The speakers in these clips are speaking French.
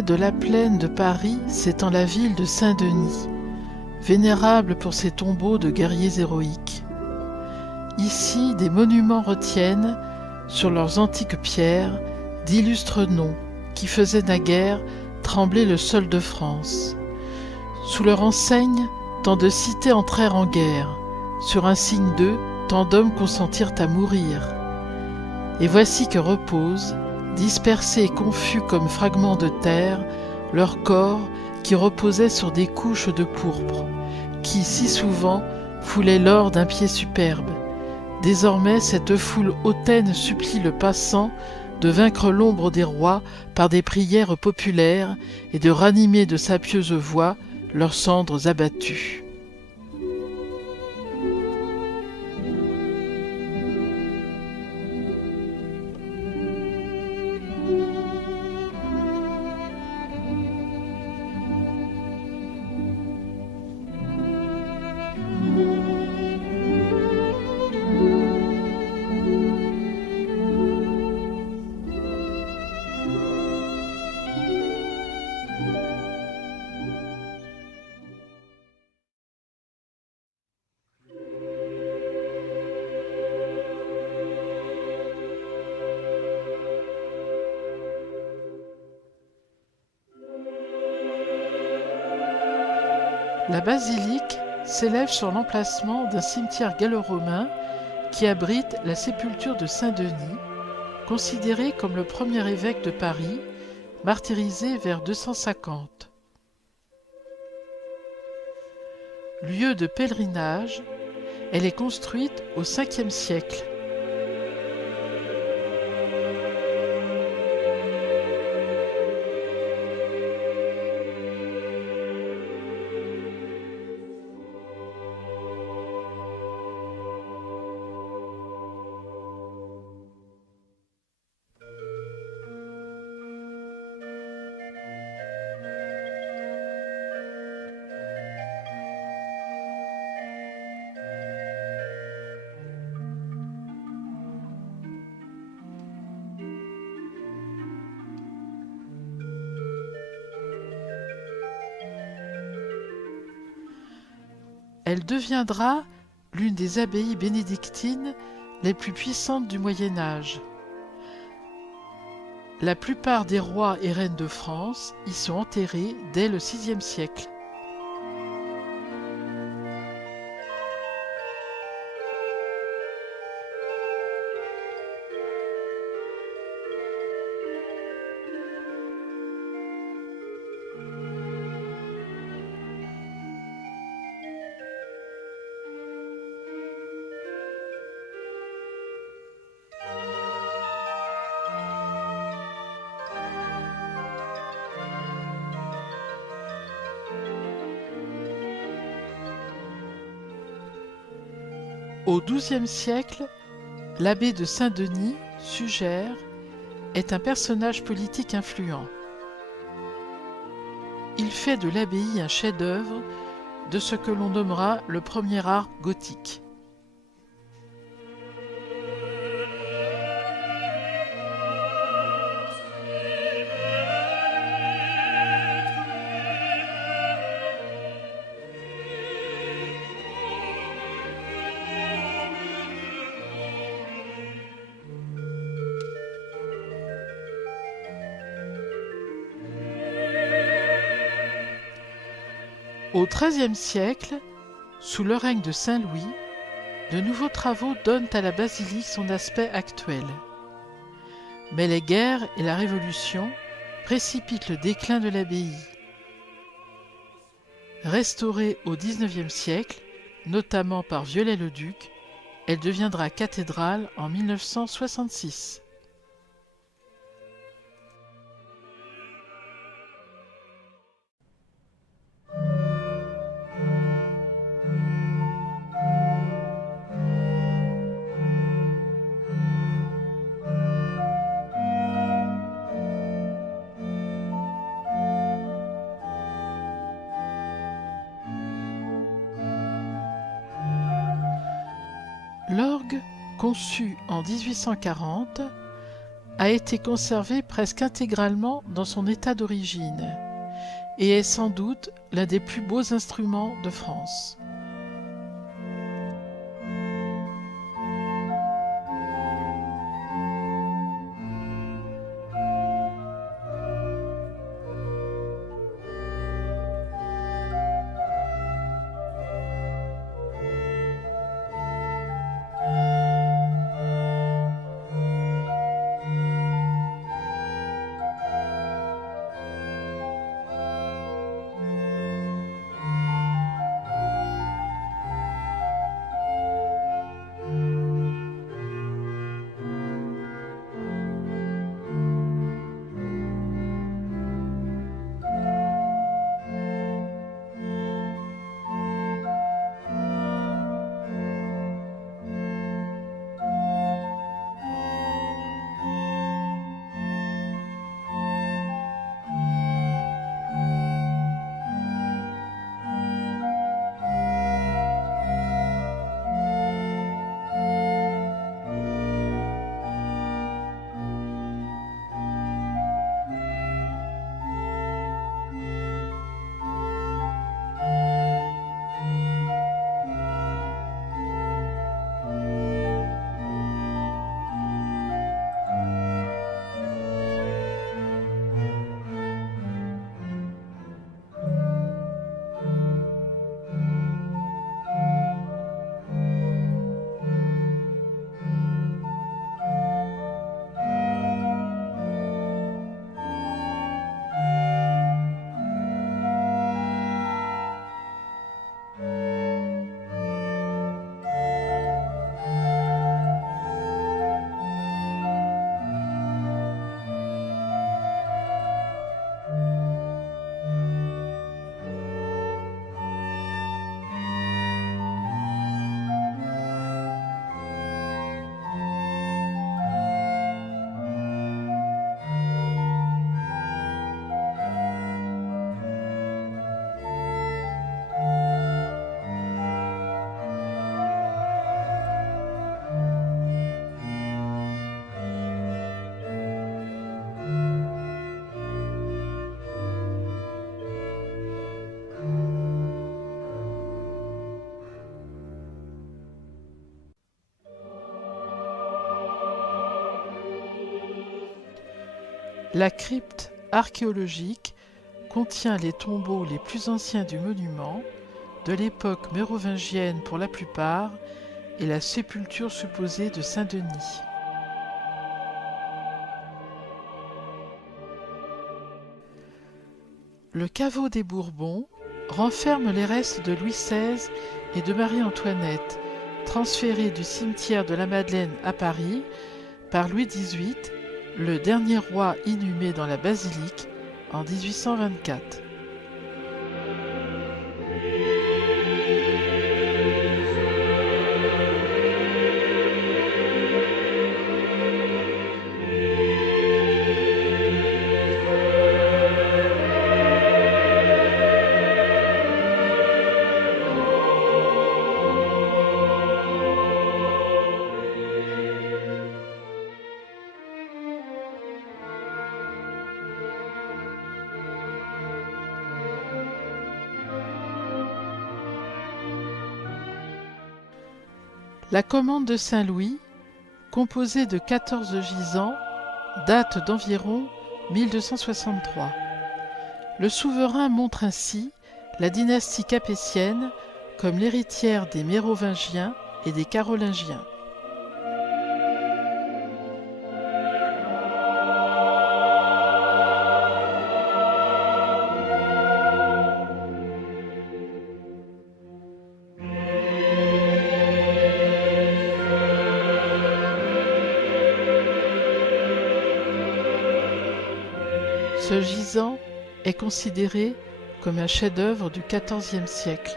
Près de la plaine de Paris s'étend la ville de Saint-Denis, vénérable pour ses tombeaux de guerriers héroïques. Ici, des monuments retiennent, sur leurs antiques pierres, d'illustres noms qui faisaient naguère trembler le sol de France. Sous leur enseigne, tant de cités entrèrent en guerre, sur un signe d'eux, tant d'hommes consentirent à mourir. Et voici que reposent, dispersés et confus comme fragments de terre, leurs corps qui reposaient sur des couches de pourpre, qui si souvent foulaient l'or d'un pied superbe. Désormais, cette foule hautaine supplie le passant de vaincre l'ombre des rois par des prières populaires et de ranimer de sa pieuse voix leurs cendres abattues. La basilique s'élève sur l'emplacement d'un cimetière gallo-romain qui abrite la sépulture de Saint-Denis, considéré comme le premier évêque de Paris, martyrisé vers 250. Lieu de pèlerinage, elle est construite au Ve siècle. Elle deviendra l'une des abbayes bénédictines les plus puissantes du Moyen Âge. La plupart des rois et reines de France y sont enterrés dès le VIe siècle. Au XIIe siècle, l'abbé de Saint-Denis, Sugère, est un personnage politique influent. Il fait de l'abbaye un chef-d'œuvre de ce que l'on nommera le premier art gothique. Au XIIIe siècle, sous le règne de Saint Louis, de nouveaux travaux donnent à la basilique son aspect actuel. Mais les guerres et la Révolution précipitent le déclin de l'abbaye. Restaurée au XIXe siècle, notamment par Viollet-le-Duc, elle deviendra cathédrale en 1966. L'orgue, conçu en 1840, a été conservée presque intégralement dans son état d'origine et est sans doute l'un des plus beaux instruments de France. La crypte archéologique contient les tombeaux les plus anciens du monument, de l'époque mérovingienne pour la plupart, et la sépulture supposée de Saint-Denis. Le caveau des Bourbons renferme les restes de Louis XVI et de Marie-Antoinette, transférés du cimetière de la Madeleine à Paris par Louis XVIII, le dernier roi inhumé dans la basilique en 1824. La commande de Saint-Louis, composée de 14 gisants, date d'environ 1263. Le souverain montre ainsi la dynastie capétienne comme l'héritière des Mérovingiens et des Carolingiens. Ce gisant est considéré comme un chef-d'œuvre du XIVe siècle.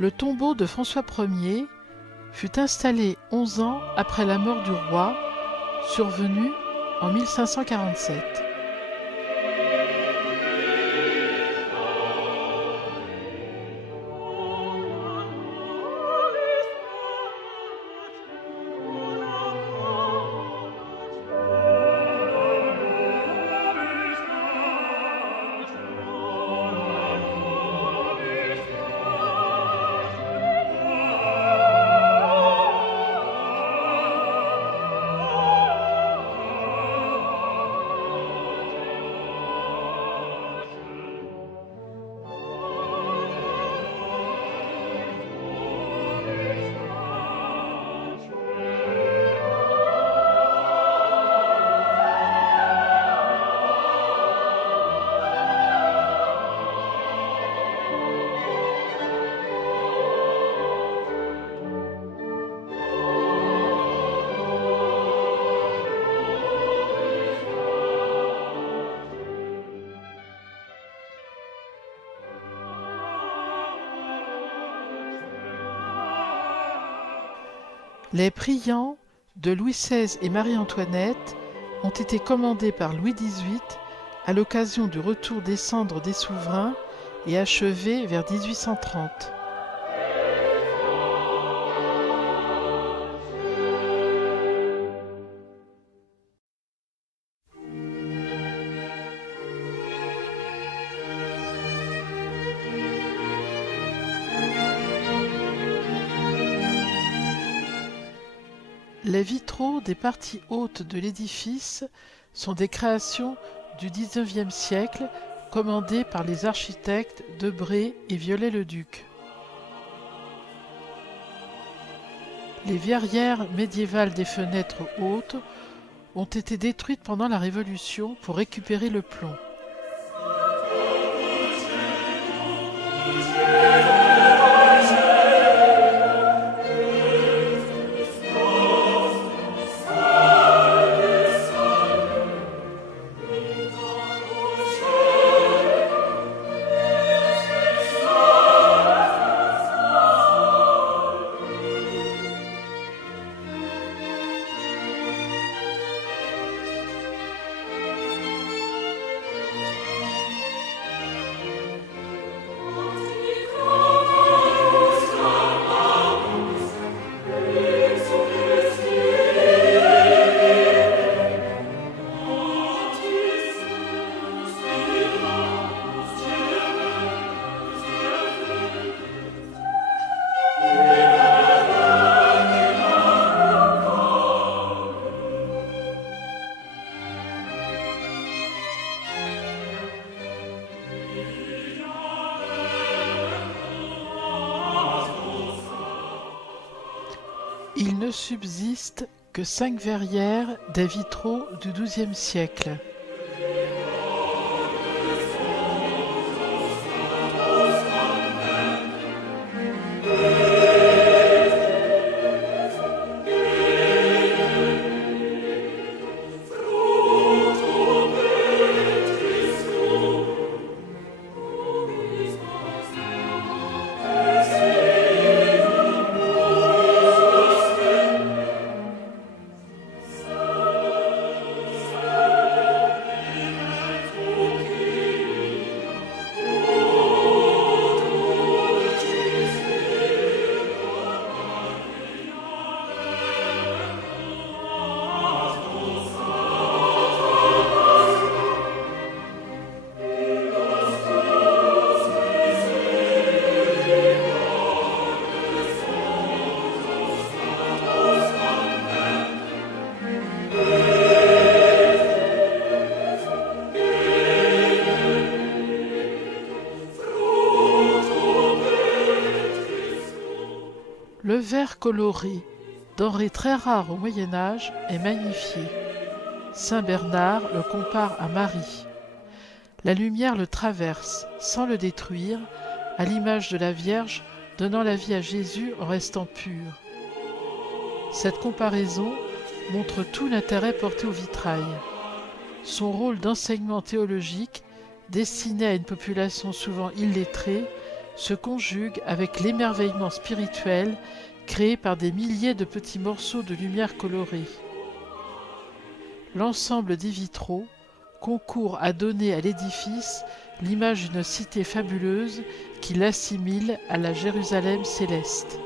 Le tombeau de François Ier fut installé 11 ans après la mort du roi, survenue en 1547. Les priants de Louis XVI et Marie-Antoinette ont été commandés par Louis XVIII à l'occasion du retour des cendres des souverains et achevés vers 1830. Les vitraux des parties hautes de l'édifice sont des créations du XIXe siècle commandées par les architectes Debré et Viollet-le-Duc. Les verrières médiévales des fenêtres hautes ont été détruites pendant la Révolution pour récupérer le plomb. Il ne subsiste que 5 verrières des vitraux du XIIe siècle. Le verre coloré, denrée très rare au Moyen Âge, est magnifié. Saint Bernard le compare à Marie. La lumière le traverse, sans le détruire, à l'image de la Vierge donnant la vie à Jésus en restant pur. Cette comparaison montre tout l'intérêt porté au vitrail. Son rôle d'enseignement théologique, destiné à une population souvent illettrée, se conjugue avec l'émerveillement spirituel créé par des milliers de petits morceaux de lumière colorée. L'ensemble des vitraux concourt à donner à l'édifice l'image d'une cité fabuleuse qui l'assimile à la Jérusalem céleste.